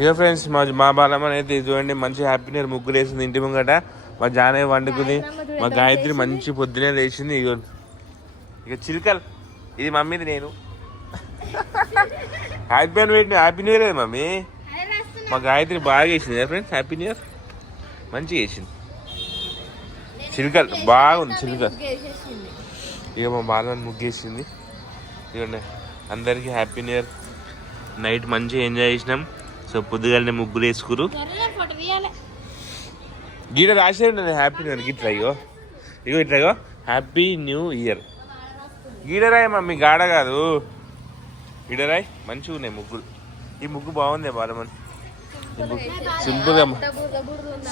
ఇక ఫ్రెండ్స్ మా బాలమ్మని అయితే చూడండి మంచి హ్యాపీ న్యూ ఇయర్ ముగ్గురు వేసింది ఇంటి ముంగట. మా జానయ్య వండుకుంది, మా గాయత్రి మంచి పొద్దునే లేచింది. ఇక చిలుకల్ ఇది మమ్మీది, నేను హ్యాపీ న్యూ ఇయర్ మమ్మీ. మా గాయత్రి బాగా వేసింది కదా ఫ్రెండ్స్, హ్యాపీ న్యూ ఇయర్ మంచిగా వేసింది. చిలుకల్ బాగుంది చిలుకల్. ఇక మా బాలని ముగ్గేసింది. ఇక అందరికీ హ్యాపీ న్యూ ఇయర్. నైట్ మంచిగా ఎంజాయ్ చేసినాం. సో పొద్దుగానే ముగ్గులు వేసుకురు. గీడ రాసే ఉండదు హ్యాపీ న్యూ ఇయర్. గిట్లా ఇట్లా హ్యాపీ న్యూ ఇయర్ గీడరాయి మమ్మీ, గాడ కాదు గీడరాయి. మంచిగా ఉన్నాయి ముగ్గులు. ఈ ముగ్గు బాగుంది బాలమని,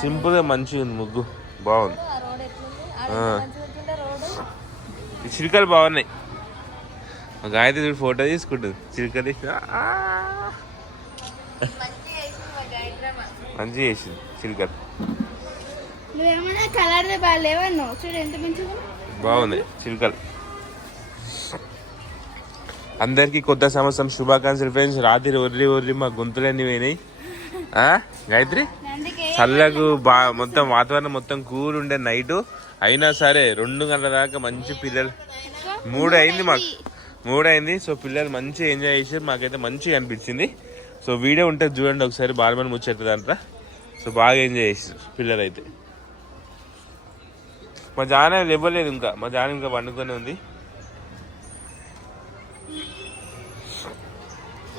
సింపుల్గా మంచిగా ఉంది ముగ్గు, బాగుంది. ఈ చిలుకలు బాగున్నాయి. గాయత్రి ఫోటో తీసుకుంటుంది చిలుకది, మంచిగా వేసింది చిలుకలు. బాగుంది చిలుకలు. అందరికి కొత్త సంవత్సరం శుభాకాంక్షలు ఫ్రెండ్స్. రాత్రి ఒర్రి మా గొంతులన్నీ పోయినాయి. గాయత్రి చల్లకు మొత్తం వాతావరణం మొత్తం కూల్ ఉండే నైట్ అయినా సరే 2 గంటల దాకా మంచి పిల్లలు 3 అయింది. సో పిల్లలు మంచిగా ఎంజాయ్ చేసారు. మాకైతే మంచిగా అనిపించింది. సో వీడియో ఉంటుంది చూడండి ఒకసారి, బాలమని ముచ్చట దాంట్లో. సో బాగా ఎంజాయ్ చేసారు పిల్లలు అయితే. మా జాన ఇవ్వలేదు ఇంకా, మా జాన ఇంకా వండుకొని ఉంది.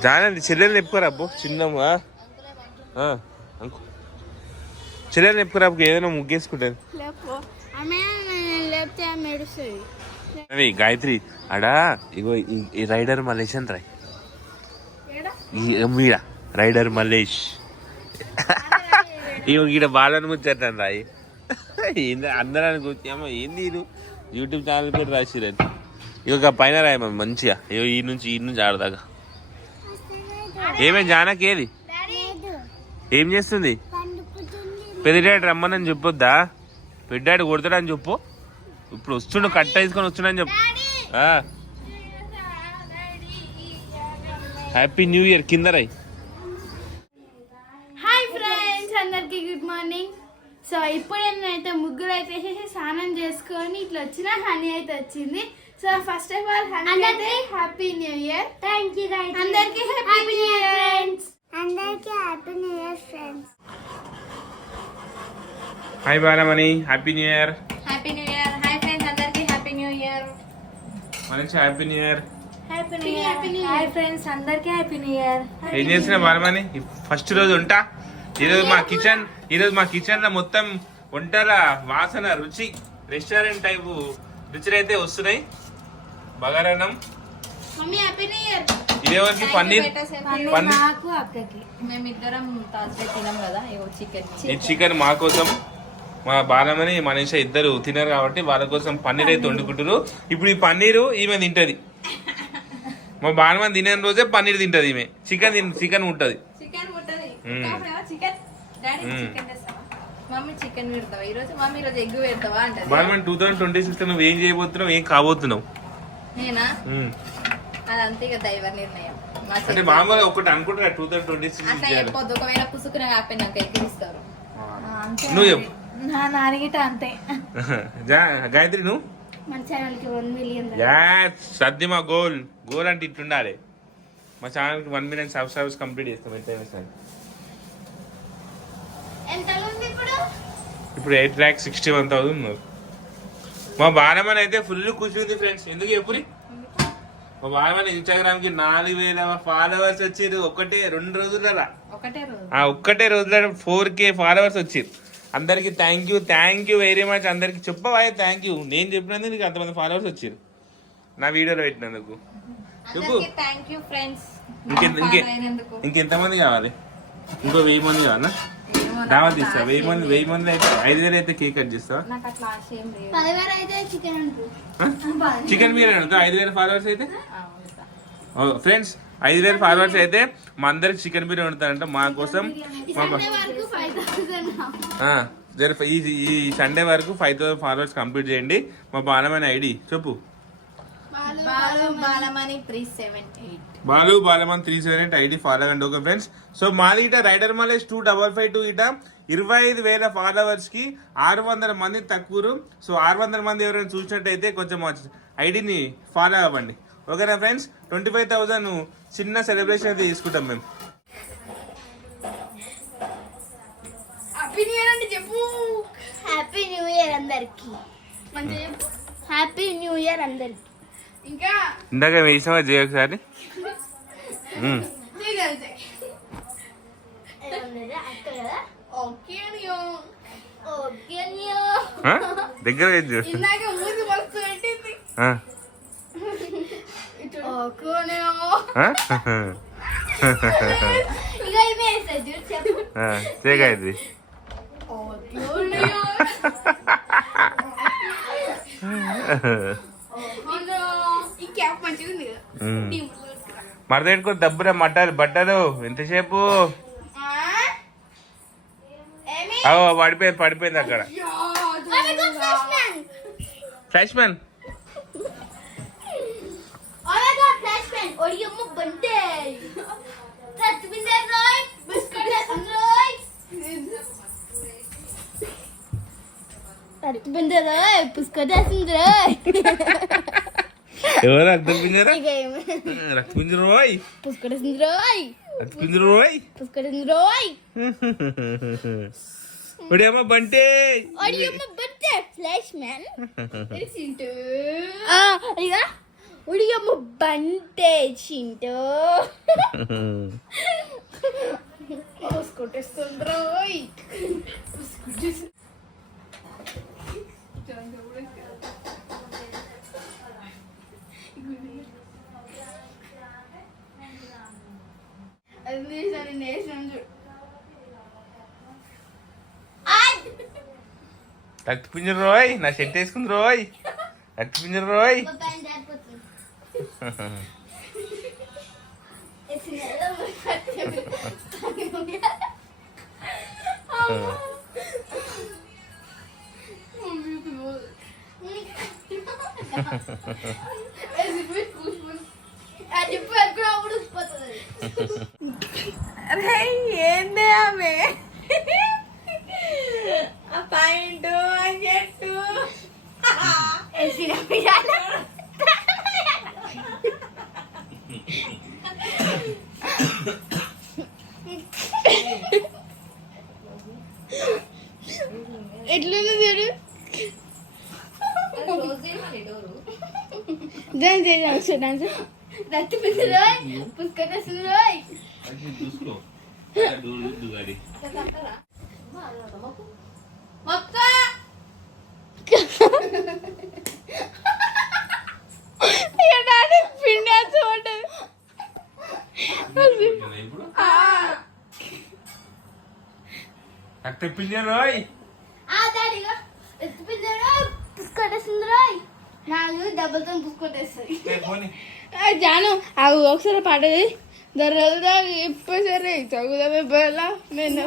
జాన చెల్లెలు చెప్పుకోరా అబ్బో, చిన్నమ్మా చెల్లెలు చెప్పుకోరా అబ్బు, ఏదైనా ముగ్గేసుకుంటుంది. అవి గాయత్రి అడా ఇగో ఈ రైడర్ మల్లేష్ అని రాయ్, మీడ రైడర్ మల్లేష్. ఇగో ఈడ బాలను ముచ్చేస్తాను రాయి. ఏంది అందరాన్ని కూర్చోమో, ఏంది యూట్యూబ్ ఛానల్ పేరు రాసిరని. ఇక పైన రాయమ్మ మంచిగా. ఇగో ఈ నుంచి ఆడదాకా. ఏమేం జానకి ఏది ఏం చేస్తుంది? పెద్ద డాడీ రమ్మనని చెప్పొద్దా? పెద్ద డాడీ కొడతాడని చెప్పు. ఇప్పుడు వస్తుండు, కట్ట తీసుకొని వస్తుండని చెప్పు. హ్యాపీ న్యూ ఇయర్ కింద రాయి. హాయ్ ఫ్రెండ్స్, అందరికి గుడ్ మార్నింగ్. సో ఇప్పుడు నేనైతే ముగ్గురు అయితే వేసేసి స్నానం చేసుకొని ఇట్లా వచ్చిన. హనీ అయితే వచ్చింది. So first of all honey అయితే happy new year. Thank you guys. అందరికి హ్యాపీ న్యూ ఇయర్ ఫ్రెండ్స్. అందరికి happy new year friends. Hi Balamani, happy new year. Happy new year. Hi friends, అందరికి హ్యాపీ న్యూ ఇయర్. మనకి happy new year. Happy new year. Hi friends, అందరికి happy new year. ఏం చేస్తున్నా Balamani? First రోజు ఉంటా. ఈరోజు మా కిచెన్ లో మొత్తం వంటల వాసన, రుచి, రెస్టారెంట్ టైపు రుచులు అయితే వస్తున్నాయి. బగారన్నం. Mummy happy new year. ఇదేవరికి పన్నీర్. నాకు అక్కకి మేమిద్దరం తాజా తినాం కదా. ఈ చికెన్ మా కోసం, మా బాలమని మనీషా ఇద్దరు తినరు కాబట్టి వాళ్ళ కోసం పన్నీర్ అయితే వండుకుంటారు. ఇప్పుడు ఈ పన్నీరు ఈమె తింటది. మా బాలమని తినే రోజే పన్నీర్ తింటది ఈమె. చికెన్ ఉంటది. మమ్మీ చికెన్ పెడతావా ఈరోజు? మమ్మీ ఈరోజు ఎగ్ పెడతావా అంటే. బాలమని 2026 నువ్వు ఏం చేయబోతున్నావు, ఏం కాబోతున్నావు? నేనా? అదంతే ఇక దైవ నిర్ణయం. అంటే మామూలుగా ఒకటి అనుకుంటున్నా 2026 అట్లా చెప్పొద్దు. ఒకవేళ పుసుకునే ఆపినాక ఎక్కిరిస్తారు. నువ్వు చెప్పు. నా నాన్నగిట అంతే. గాయత్రి నువ్వు? మన ఛానల్ కి 1 మిలియన్. సద్ది మా గోల్ అంటే ఇట్లుండాలి. మా ఛానల్ కి 1 మిలియన్ సబ్స్క్రైబర్స్ కంప్లీట్ చేస్తాం. ఇప్పుడు 8,61,000 ఉన్నారు. మా బాలమని అయితే ఫుల్ ఖుషి ఉంది ఫ్రెండ్స్. ఎందుకు ఎప్పుడు మా బాలమని ఇన్స్టాగ్రామ్ కి 4,000 ఫాలోవర్స్ వచ్చారు. ఒక్కటే రోజులలో 4K ఫాలోవర్స్ వచ్చారు. అందరికి థ్యాంక్ యూ వెరీ మచ్. అందరికి చెప్పవా థ్యాంక్ యూ. నేను చెప్పినందుకు నీకు అంతమంది ఫాలోవర్స్ వచ్చారు నా వీడియోలో పెట్టినందుకు. చెప్పు. ఇంకెంతమంది కావాలి? ఇంకో 1000 మంది కావాలా? దావత్ ఇస్తా. 1000 మంది అయితే 5,000 అయితే కేక్ కట్ చేస్తావా? చికెన్ బిర్యానీ ఉంటుందా 5,000 ఫాలోవర్స్ అయితే? ఫ్రెండ్స్ 5,000 ఫాలోవర్స్ అయితే మా అందరికి చికెన్ బిర్యానీ ఉంటారంట. మా కోసం ఈ సండే వరకు 5,000 ఫాలోవర్స్ కంప్లీట్ చేయండి. మా బాలమైన ఐడి చెప్పు. బాలమణి 378. బాలు బాలమన్ 378 ఐడి ఫాలో అండి. ఓకే ఫ్రెండ్స్, సో మాది ఇట రైడర్ మలేజ్ 2552 ఇట 25,000 ఫాలోవర్స్ కి 600 మంది తక్కువ. సో 600 మంది ఎవరైనా చూసినట్టయితే కొంచెం ఐడిని ఫాలో అవ్వండి. ఓకేనా ఫ్రెండ్స్, 25,000 చిన్న సెలబ్రేషన్ అయితే తీసుకుంటాం మేము. హ్యాపీ న్యూ ఇయర్ అండి చెప్పు. హ్యాపీ న్యూ ఇయర్ అందరికి. మంచిగా చెప్పు. హ్యాపీ న్యూ ఇయర్ అందరికి. ఇంకా ఇందాక వేసామా జయ ఒకసారి. దగ్గర వేయద్దు. ఇందాక మూసి మస్తు పెట్టింది. ఇక ఇవే వేస్తుంది చూడు చెప్పు. చేయగలది. ఈ క్యాప్ మంచిగా ఉంది కదా. మరదెట్టుకో దబ్బురా బట్టలు ఎంతసేపు పడిపోయింది అక్కడ. ఫ్లాష్ మ్యాన్ ఎవరు రక్తపింజరా రక్తపింజర రోయ్ రక్తపింజర రోయ్ ఒడియమ్మ బంటే ఫ్లాష్ మ్యాన్ ఉడియమ్మ బంటే చింటూ కొట్టేస్తుండ్రో. రక్తపింజర రోయ్ నా షెట్ వేసుకుంది రోయ్ రక్తపింజర రోయ్. అరే ఏందే ఆమె ఆ పాయింట్ ఆ చెట్టు ఎట్లుంది చూడు. రక్తి పిల్లరాయ్ పుష్కరాయ్ పిండి చూడండి. రక్తపింజర రోయ్ పుష్కరేసిందిరాయ్. నాకు దెబ్బతో పుష్కొట్టేస్తుంది. జాను అవి ఒకసారి పాడది దొరకదా ఇప్పుడు సరే చదువుదామే పోయేలా నేను